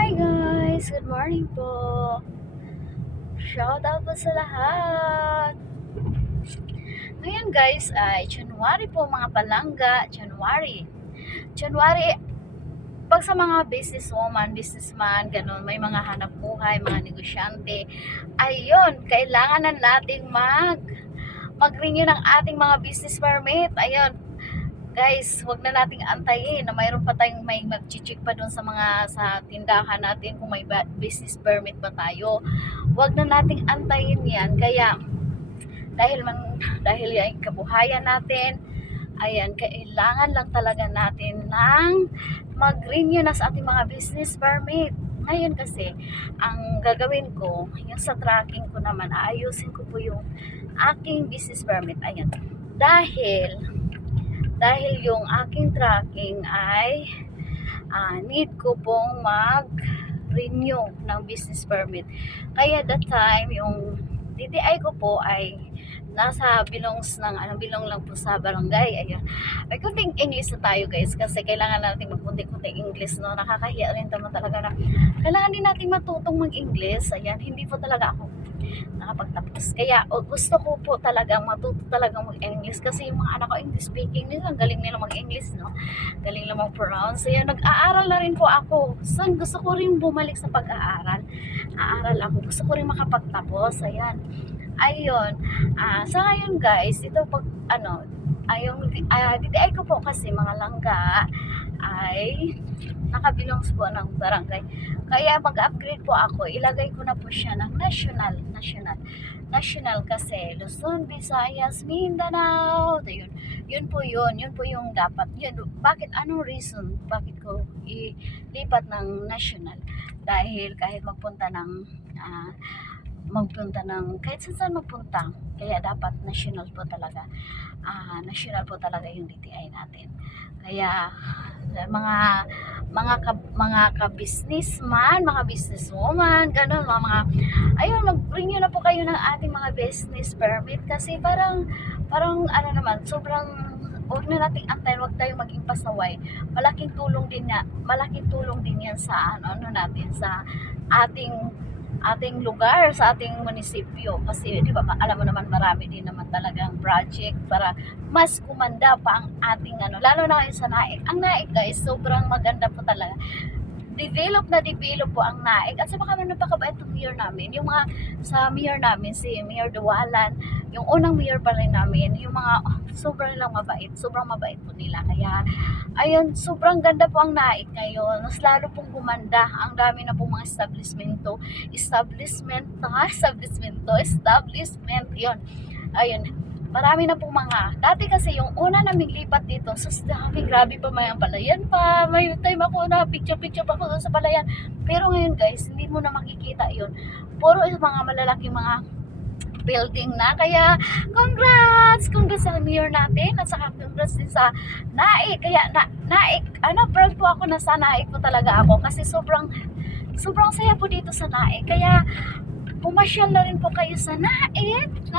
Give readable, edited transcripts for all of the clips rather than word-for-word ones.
Hi guys! Good morning po! Shout out po sa lahat! Ngayon guys ay January po mga palangga. January, pag sa mga businesswoman, businessman, ganun, may mga hanap buhay, mga negosyante, ayun, kailangan na nating mag-renew ng ating mga business permit. Ayun, guys, wag na nating antayin na mayroon pa tayong may mag-check pa doon sa tindahan natin kung may business permit ba tayo. Wag na nating antayin 'yan. Kaya dahil yan kabuhayan natin, ayan, kailangan lang talaga natin ng mag-renew na sa ating mga business permit. Ngayon kasi, ang gagawin ko, yung sa tracking ko naman, aayusin ko po yung aking business permit. Ayan. Dahil yung aking tracking ay need ko pong mag-renew ng business permit. Kaya that time, yung DTI ko po ay nasa bilong lang po sa barangay. Ayan. May kunting English na tayo guys kasi kailangan natin magkunti-kunti English, no? Nakakahiya rin naman talaga na kailangan din natin matutong mag-English. Ayan, hindi po talaga ako nakapagtapos. Kaya gusto ko po talagang matuto talagang mag-English kasi yung mga anak ko English speaking nila, galing nila mag-English, no? Galing nila mag-pronounce. Kaya nag-aaral na rin po ako. So, gusto ko rin bumalik sa pag-aaral. Aaral ako. Gusto ko rin makapagtapos. Ayan. Ayun. Sa ngayon guys, ito pag yung DTI ko po kasi mga langga ay nakabilongs po ng barangay. Kaya mag-upgrade po ako, ilagay ko na po siya ng national kasi Luzon, Visayas, Mindanao. Yun po yung dapat. Yun, anong reason bakit ko ilipat ng national? Dahil kahit magpunta kahit saan magpunta, kaya dapat national po talaga. National po talaga yung DTI natin. Kaya mga ka-businessman, mga businesswoman, ganun, ayun, mag-renew na po kayo ng ating mga business permit kasi parang sobrang huwag na nating antayin, huwag tayong maging pasaway. Malaking tulong din yan sa natin, sa ating lugar, sa ating munisipyo kasi di ba alam mo naman marami din naman talagang project para mas kumanda pa ang ating lalo na ngayon sa NAIC. Ang NAIC guys, sobrang maganda po talaga. Develop po ang NAIC at sa baka napakabait ng mayor namin, yung mga sa mayor namin, si Mayor Duwalan, yung unang mayor pa rin namin, yung mga sobrang mabait po nila. Kaya ayun, sobrang ganda po ang NAIC ngayon, mas lalo pong gumanda. Ang dami na pong mga establishment, yun. Ayun, marami na pong dati kasi yung una naming lipat dito, grabe pa, may palayan pa, may time ako na picture pa ako doon sa palayan. Pero ngayon guys, hindi mo na makikita yun. Puro mga malalaking mga building na. Kaya congrats sa mayor natin at saka congrats din sa NAIC. Kaya NAIC, proud po ako na sa NAIC po talaga ako kasi sobrang saya po dito sa NAIC. Kaya pumasyal na rin po kayo sa NAIC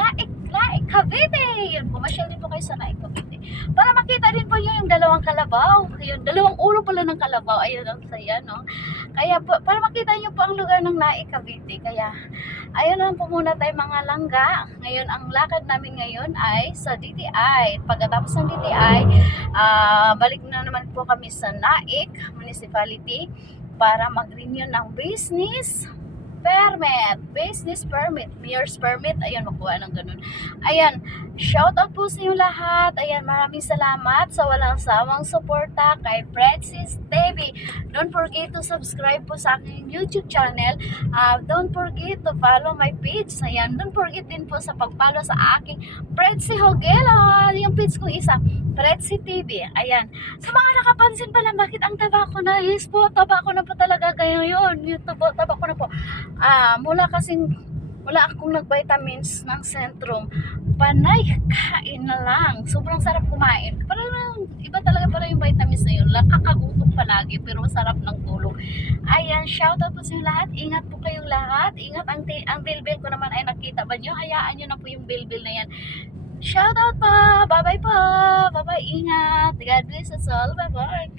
Cavite. Yun, pumasyal din po kayo sa NAIC Cavite para makita din po yung dalawang kalabaw. Yun, dalawang ulo pala ng kalabaw. Ayun, ang saya, no? Kaya para makita nyo po ang lugar ng NAIC Cavite. Kaya ayun lang po muna tayo mga langga. Ngayon, ang lakad namin ngayon ay sa DTI. Pagkatapos ng DTI, balik na naman po kami sa NAIC Municipality para mag-renew ng business permit, mayor's permit. Ayan, makuha ng ganun. Ayan, shout out po sa inyo lahat. Ayan, maraming salamat sa walang sawang suporta kay Predsis TV. Don't forget to subscribe po sa aking YouTube channel. Don't forget to follow my page. Ayan, don't forget din po sa pag-follow sa aking Predsi Hogelo. Yung page ko isa, Predsi TV. Ayan, sa mga nakapansin pa lang bakit ang taba ko na, yes po, taba ko na po talaga ngayon. Yung taba ko na po. Wala akong nag-vitamins ng Centrum. Panay kain na lang. Sobrang sarap kumain. Parang iba talaga para yung vitamins na yun. Kakagutom palagi pero masarap ng tulog. Ayan, shout out po sa inyo lahat. Ingat po kayong lahat. Ingat, ang bilbil ko naman ay nakita ba nyo? Hayaan nyo na po yung bilbil na yan. Shout out pa. Bye bye po. Bye bye. Ingat. God bless us all. Bye bye.